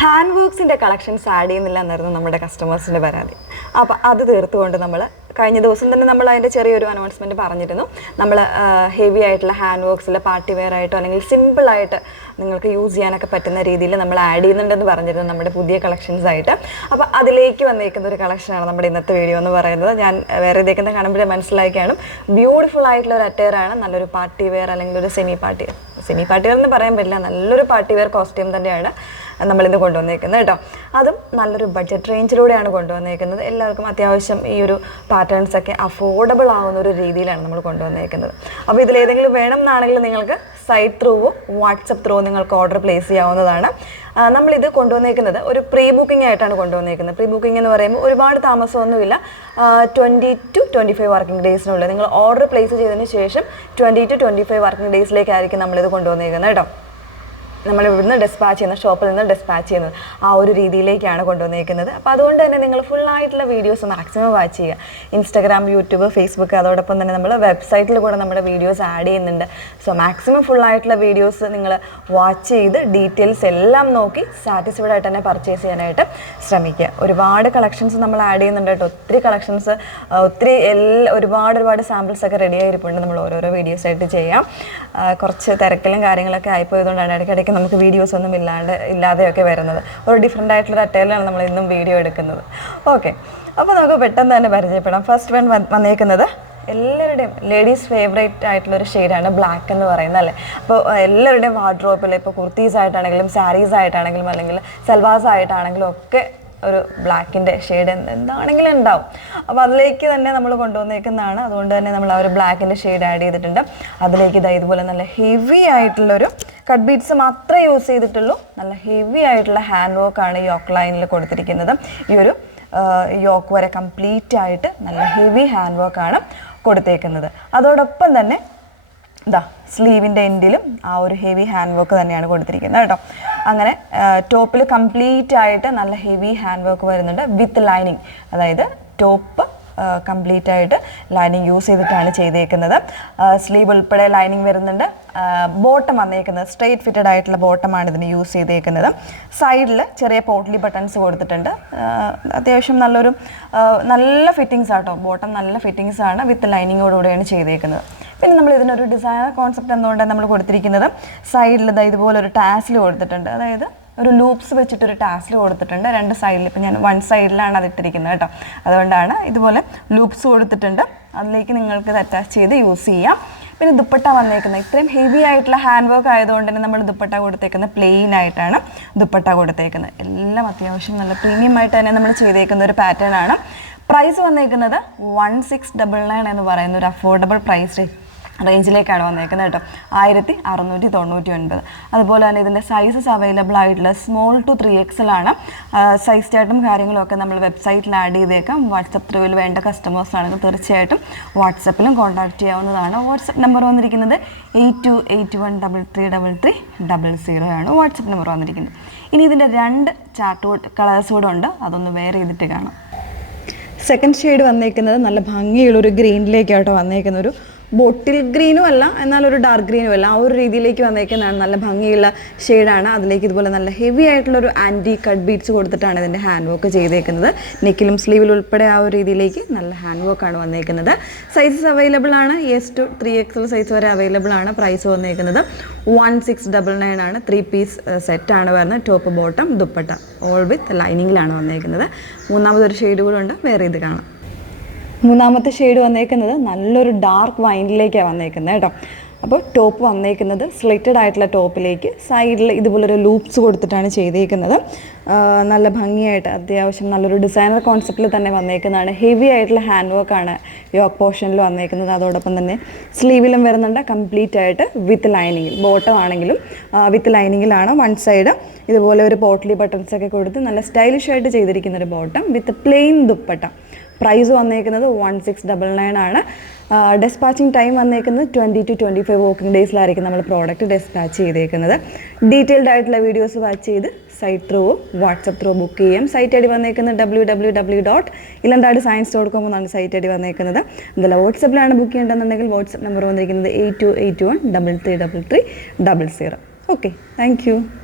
Hand വർക്ക്സിൻ്റെ collections add ചെയ്യുന്നില്ല എന്നായിരുന്നു നമ്മുടെ കസ്റ്റമേഴ്സിൻ്റെ പരാതി. അപ്പോൾ അത് തീർത്തുകൊണ്ട് നമ്മൾ കഴിഞ്ഞ ദിവസം തന്നെ നമ്മൾ അതിൻ്റെ ചെറിയൊരു അനൗൺസ്മെൻറ്റ് പറഞ്ഞിരുന്നു. നമ്മൾ ഹെവി ആയിട്ടുള്ള ഹാൻഡ് വർക്ക്സിൽ പാർട്ടി വെയർ ആയിട്ടോ അല്ലെങ്കിൽ സിമ്പിളായിട്ട് നിങ്ങൾക്ക് യൂസ് ചെയ്യാനൊക്കെ പറ്റുന്ന രീതിയിൽ നമ്മൾ ആഡ് ചെയ്യുന്നുണ്ടെന്ന് പറഞ്ഞിരുന്നു നമ്മുടെ പുതിയ കളക്ഷൻസ് ആയിട്ട്. അപ്പോൾ അതിലേക്ക് വന്നിരിക്കുന്ന ഒരു കളക്ഷനാണ് നമ്മുടെ ഇന്നത്തെ വീഡിയോ എന്ന് പറയുന്നത്. ഞാൻ വേറെ ഇതേക്കുന്ന കാണുമ്പോഴേ മനസ്സിലാക്കിയാണ് ബ്യൂട്ടിഫുൾ ആയിട്ടുള്ള ഒരു അറ്റയറാണ്. നല്ലൊരു പാർട്ടി വെയർ അല്ലെങ്കിൽ ഒരു സെമി പാർട്ടി വെയർ എന്ന് പറയാൻ പറ്റില്ല, നല്ലൊരു പാർട്ടി വെയർ കോസ്റ്റ്യൂം തന്നെയാണ് നമ്മളിന്ന് കൊണ്ടുവന്നേക്കുന്നത് കേട്ടോ. അതും നല്ലൊരു ബഡ്ജറ്റ് റേഞ്ചിലൂടെയാണ് കൊണ്ടുവന്നേക്കുന്നത്. എല്ലാവർക്കും അത്യാവശ്യം ഈ ഒരു പാറ്റേൺസൊക്കെ അഫോർഡബിൾ ആവുന്ന ഒരു രീതിയിലാണ് നമ്മൾ കൊണ്ടുവന്നേക്കുന്നത്. അപ്പോൾ ഇതിലേതെങ്കിലും വേണം എന്നാണെങ്കിൽ നിങ്ങൾക്ക് സൈറ്റ് ത്രൂവോ വാട്സപ്പ് ത്രൂവോ നിങ്ങൾക്ക് ഓർഡർ പ്ലേസ് ചെയ്യാവുന്നതാണ്. നമ്മളിത് കൊണ്ടുവന്നേക്കുന്നത് ഒരു പ്രീ ബുക്കിംഗ് ആയിട്ടാണ് കൊണ്ടുവന്നേക്കുന്നത്. പ്രീ ബുക്കിംഗ് എന്ന് പറയുമ്പോൾ ഒരുപാട് താമസമൊന്നുമില്ല. 20 to 25 വർക്കിംഗ് ഡേയ്സിനുള്ളിൽ നിങ്ങൾ ഓർഡർ പ്ലേസ് ചെയ്തതിന് ശേഷം 20 to 25 വർക്കിംഗ് ഡേയ്സിലേക്കായിരിക്കും നമ്മളിത് കൊണ്ടുവന്നേക്കുന്നത് കേട്ടോ. നമ്മൾ ഇവിടുന്ന് ഡിസ്പാച്ച് ചെയ്യുന്ന ഷോപ്പിൽ നിന്ന് ഡിസ്പാച്ച് ചെയ്യുന്നത് ആ ഒരു രീതിയിലേക്കാണ് കൊണ്ടുവന്നേക്കുന്നത്. അപ്പോൾ അതുകൊണ്ട് തന്നെ നിങ്ങൾ ഫുള്ളായിട്ടുള്ള വീഡിയോസ് മാക്സിമം വാച്ച് ചെയ്യുക. ഇൻസ്റ്റാഗ്രാം, യൂട്യൂബ്, ഫേസ്ബുക്ക്, അതോടൊപ്പം തന്നെ നമ്മൾ വെബ്സൈറ്റിൽ കൂടെ നമ്മുടെ വീഡിയോസ് ആഡ് ചെയ്യുന്നുണ്ട്. സോ മാക്സിമം ഫുള്ളായിട്ടുള്ള വീഡിയോസ് നിങ്ങൾ വാച്ച് ചെയ്ത് ഡീറ്റെയിൽസ് എല്ലാം നോക്കി സാറ്റിസ്ഫൈഡ് ആയിട്ട് തന്നെ പർച്ചേസ് ചെയ്യാനായിട്ട് ശ്രമിക്കുക. ഒരുപാട് കളക്ഷൻസ് നമ്മൾ ആഡ് ചെയ്യുന്നുണ്ട് കേട്ടോ. ഒത്തിരി കളക്ഷൻസ്, ഒരുപാട് സാമ്പിൾസ് ഒക്കെ റെഡി ആയിരിപ്പുണ്ട്. നമ്മൾ ഓരോരോ വീഡിയോസ് ആയിട്ട് ചെയ്യാം. കുറച്ച് തിരക്കിലും കാര്യങ്ങളൊക്കെ ആയിപ്പോയതുകൊണ്ടാണ് ഇടയ്ക്കിടയ്ക്ക് നമുക്ക് വീഡിയോസ് ഒന്നും ഇല്ലാതെയൊക്കെ വരുന്നത്. ഒരു ഡിഫറെൻ്റ് ആയിട്ടുള്ള അറ്റയിലാണ് നമ്മൾ ഇന്നും വീഡിയോ എടുക്കുന്നത്. ഓക്കെ, അപ്പോൾ നമുക്ക് പെട്ടെന്ന് തന്നെ പരിചയപ്പെടാം. ഫസ്റ്റ് വന്നേക്കുന്നത് എല്ലാവരുടെയും ലേഡീസ് ഫേവറേറ്റ് ആയിട്ടുള്ളൊരു ഷെയ്ഡാണ് ബ്ലാക്ക് എന്ന് പറയുന്നത് അല്ലേ. അപ്പോൾ എല്ലാവരുടെയും വാർഡ്രോപ്പിൽ ഇപ്പോൾ കുർത്തീസ് ആയിട്ടാണെങ്കിലും സാരീസ് ആയിട്ടാണെങ്കിലും അല്ലെങ്കിൽ സൽവാസ് ആയിട്ടാണെങ്കിലും ഒക്കെ ഒരു ബ്ലാക്കിൻ്റെ ഷെയ്ഡ് എന്താണെങ്കിലും ഉണ്ടാവും. അപ്പോൾ അതിലേക്ക് തന്നെ നമ്മൾ കൊണ്ടുവന്നേക്കുന്നതാണ്. അതുകൊണ്ട് തന്നെ നമ്മൾ ആ ഒരു ബ്ലാക്കിൻ്റെ ഷെയ്ഡ് ആഡ് ചെയ്തിട്ടുണ്ട്. അതിലേക്ക് ഇതുപോലെ നല്ല ഹെവി ആയിട്ടുള്ളൊരു കട്ട് ബീഡ്സ് മാത്രമേ യൂസ് ചെയ്തിട്ടുള്ളൂ. നല്ല ഹെവി ആയിട്ടുള്ള ഹാൻഡ് വർക്കാണ് യോക്ക് ലൈനിൽ കൊടുത്തിരിക്കുന്നത്. ഈ ഒരു യോക്ക് വരെ കംപ്ലീറ്റ് ആയിട്ട് നല്ല ഹെവി ഹാൻഡ് വർക്കാണ് കൊടുത്തേക്കുന്നത്. അതോടൊപ്പം തന്നെ സ്ലീവിൻ്റെ എൻഡിലും ആ ഒരു ഹെവി ഹാൻഡ് വർക്ക് തന്നെയാണ് കൊടുത്തിരിക്കുന്നത് കേട്ടോ. അങ്ങനെ ടോപ്പിൽ കംപ്ലീറ്റ് ആയിട്ട് നല്ല ഹെവി ഹാൻഡ് വർക്ക് വരുന്നുണ്ട് വിത്ത് ലൈനിങ്. അതായത് ടോപ്പ് കംപ്ലീറ്റ് ആയിട്ട് ലൈനിങ് യൂസ് ചെയ്തിട്ടാണ് ചെയ്തേക്കുന്നത്. സ്ലീവ് ഉൾപ്പെടെ ലൈനിങ് വരുന്നുണ്ട്. ബോട്ടം വന്നേക്കുന്നത് സ്ട്രെയിറ്റ് ഫിറ്റഡ് ആയിട്ടുള്ള ബോട്ടമാണ് ഇതിന് യൂസ് ചെയ്തേക്കുന്നത്. സൈഡിൽ ചെറിയ പോട്ട്ലി ബട്ടൺസ് കൊടുത്തിട്ടുണ്ട്. അത്യാവശ്യം നല്ല ഫിറ്റിങ്സ് ആട്ടോ. ബോട്ടം നല്ല ഫിറ്റിങ്സ് ആണ് വിത്ത് ലൈനിങ്ങോടുകൂടിയാണ് ചെയ്തേക്കുന്നത്. പിന്നെ നമ്മൾ ഇതിനൊരു ഡിസൈനർ കോൺസെപ്റ്റ് എന്തുകൊണ്ടാണ് നമ്മൾ കൊടുത്തിരിക്കുന്നത്, സൈഡിൽ ഇതുപോലെ ഒരു ടാസിൽ കൊടുത്തിട്ടുണ്ട്. അതായത് ഒരു ലൂപ്സ് വെച്ചിട്ടൊരു ടാസിൽ കൊടുത്തിട്ടുണ്ട് രണ്ട് സൈഡിൽ. ഇപ്പം ഞാൻ വൺ സൈഡിലാണ് അത് ഇട്ടിരിക്കുന്നത് കേട്ടോ. അതുകൊണ്ടാണ് ഇതുപോലെ ലൂപ്സ് കൊടുത്തിട്ടുണ്ട്. അതിലേക്ക് നിങ്ങൾക്ക് ഇത് അറ്റാച്ച് ചെയ്ത് യൂസ് ചെയ്യാം. പിന്നെ ദുപ്പട്ട വന്നേക്കുന്നത് ഇത്രയും ഹെവി ആയിട്ടുള്ള ഹാൻഡ് വർക്ക് ആയതുകൊണ്ട് തന്നെ നമ്മൾ ദുപ്പട്ട കൊടുത്തേക്കുന്നത് പ്ലെയിൻ ആയിട്ടാണ് ദുപ്പട്ട കൊടുത്തേക്കുന്നത്. എല്ലാം അത്യാവശ്യം നല്ല പ്രീമിയം ആയിട്ട് തന്നെ നമ്മൾ ചെയ്തേക്കുന്ന ഒരു പാറ്റേൺ ആണ്. പ്രൈസ് വന്നേക്കുന്നത് 1699 എന്ന് പറയുന്ന ഒരു അഫോർഡബിൾ പ്രൈസ് റേഞ്ചിലേക്കാണ് വന്നേക്കുന്നത് കേട്ടോ. 1699. അതുപോലെ തന്നെ ഇതിൻ്റെ സൈസസ് അവൈലബിൾ ആയിട്ടുള്ള സ്മോൾ ടു 3XL ആണ്. സൈസ് ചാർട്ടും കാര്യങ്ങളൊക്കെ നമ്മൾ വെബ്സൈറ്റിൽ ആഡ് ചെയ്തേക്കാം. വാട്സപ്പ് ത്രൂവിൽ വേണ്ട കസ്റ്റമേഴ്സ് ആണെങ്കിൽ തീർച്ചയായിട്ടും വാട്സപ്പിലും കോൺടാക്ട് ചെയ്യാവുന്നതാണ്. വാട്സപ്പ് നമ്പർ വന്നിരിക്കുന്നത് 8281333300 ആണ് വാട്സപ്പ് നമ്പർ വന്നിരിക്കുന്നത്. ഇനി ഇതിൻ്റെ 2 ചാർട്ട് കളേഴ്സ് കൂടെ ഉണ്ട്. അതൊന്ന് വെയർ ചെയ്തിട്ട് കാണാം. സെക്കൻഡ് ഷെയ്ഡ് വന്നേക്കുന്നത് നല്ല ഭംഗിയുള്ളൊരു ഗ്രീനിലേക്കാട്ടോ വന്നേക്കുന്ന ഒരു ബോട്ടിൽ ഗ്രീനും അല്ല എന്നാൽ ഒരു ഡാർക്ക് ഗ്രീനും അല്ല, ആ ഒരു രീതിയിലേക്ക് വന്നേക്കുന്നതാണ്. നല്ല ഭംഗിയുള്ള ഷെയ്ഡാണ്. അതിലേക്ക് ഇതുപോലെ നല്ല ഹെവി ആയിട്ടുള്ളൊരു ആൻറ്റി കട്ട് ബീഡ്സ് കൊടുത്തിട്ടാണ് ഇതിൻ്റെ ഹാൻഡ് വർക്ക് ചെയ്തേക്കുന്നത്. നെക്കിലും സ്ലീവിലും ഉൾപ്പെടെ ആ ഒരു രീതിയിലേക്ക് നല്ല ഹാൻഡ് വർക്കാണ് വന്നേക്കുന്നത്. സൈസസ് അവൈലബിൾ ആണ്. S to 3XL സൈസ് വരെ അവൈലബിൾ ആണ്. പ്രൈസ് വന്നേക്കുന്നത് 1699 ആണ്. 3 പീസ് സെറ്റാണ് വരുന്നത്. Top bottom dupatta all with ലൈനിങ്ങിലാണ് വന്നേക്കുന്നത്. മൂന്നാമതൊരു ഷെയ്ഡ് കൂടെ ഉണ്ട്, വേറെ ഇത് കാണാം. മൂന്നാമത്തെ ഷെയ്ഡ് വന്നേക്കുന്നത് നല്ലൊരു ഡാർക്ക് വൈനിലേക്കാണ് വന്നേക്കുന്നത് കേട്ടോ. അപ്പോൾ ടോപ്പ് വന്നേക്കുന്നത് സ്ലിറ്റഡ് ആയിട്ടുള്ള ടോപ്പിലേക്ക് സൈഡിൽ ഇതുപോലൊരു ലൂപ്സ് കൊടുത്തിട്ടാണ് ചെയ്തേക്കുന്നത്. നല്ല ഭംഗിയായിട്ട് അത്യാവശ്യം നല്ലൊരു ഡിസൈനർ കോൺസെപ്റ്റിൽ തന്നെ വന്നേക്കുന്നതാണ്. ഹെവി ആയിട്ടുള്ള ഹാൻഡ് വർക്കാണ് യോക്ക് പോർഷനിൽ വന്നേക്കുന്നത്. അതോടൊപ്പം തന്നെ സ്ലീവിലും വരുന്നുണ്ട് കംപ്ലീറ്റ് ആയിട്ട് വിത്ത് ലൈനിങ്ങിൽ. ബോട്ടം ആണെങ്കിലും വിത്ത് ലൈനിങ്ങിലാണ്. വൺ സൈഡ് ഇതുപോലെ ഒരു പോട്ട്ലി ബട്ടൺസ് ഒക്കെ കൊടുത്ത് നല്ല സ്റ്റൈലിഷ് ആയിട്ട് ചെയ്തിരിക്കുന്ന ഒരു bottom with plain dupatta. Price വന്നേക്കുന്നത് 1699 ആണ്. ഡിസ്പാച്ചിങ് ടൈം വന്നേക്കുന്നത് 20 to 25 വർക്കിംഗ് ഡേയ്സിലായിരിക്കും നമ്മൾ പ്രോഡക്റ്റ് ഡിസ്പാച്ച് ചെയ്തേക്കുന്നത്. ഡീറ്റെയിൽഡ് ആയിട്ടുള്ള വീഡിയോസ് വാച്ച് ചെയ്ത് site through WhatsApp through book ചെയ്യാം. സൈറ്റ് ഐ ഡി വന്നേക്കുന്നത് www.ilandadiscience.com എന്നാണ് സൈറ്റ് ഐ ഡി വന്നേക്കുന്നത്. അതല്ല വാട്സപ്പിലാണ് ബുക്ക് ചെയ്യേണ്ടതെന്നുണ്ടെങ്കിൽ വാട്സപ്പ് നമ്പർ വന്നിരിക്കുന്നത് 8281333300. Okay, thank U.